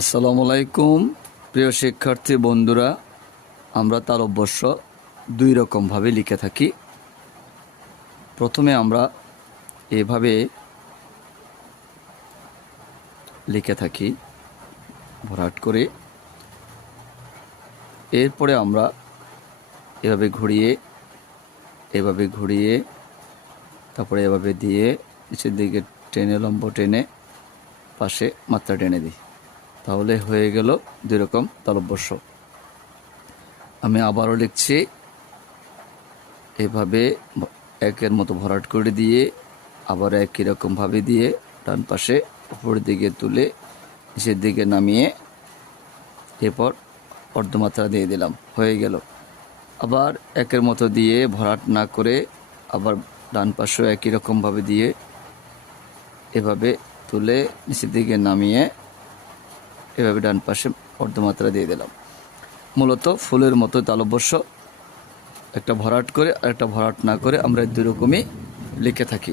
আসসালামু আলাইকুম প্রিয় শিক্ষার্থী বন্ধুরা, আমরা তালব্যস্য দুই রকমভাবে লিখে থাকি। প্রথমে আমরা এভাবে লিখে থাকি ভরাট করে, এরপরে আমরা এভাবে ঘুরিয়ে তারপরে এভাবে দিয়ে নিচের দিকে টেনে লম্ব টেনে পাশে মাত্রা টেনে দিই, তাহলে হয়ে গেল দুই রকম তালব্যস্য। আমি আবারও লিখছি, এভাবে একের মতো ভরাট করে দিয়ে আবার একই রকমভাবে দিয়ে ডান পাশে উপরের দিকে তুলে নিচের দিকে নামিয়ে এরপর অর্ধমাত্রা দিয়ে দিলাম, হয়ে গেল। আবার একের মতো দিয়ে ভরাট না করে আবার ডান পাশেও একই রকমভাবে দিয়ে এভাবে তুলে নিচের দিকে নামিয়ে এভাবে ডান পাশে অর্ধমাত্রা দিয়ে দিলাম। মূলত ফুলের মতো তালব্যস্য, একটা ভরাট করে আর একটা ভরাট না করে আমরা দুই রকমই লিখে থাকি।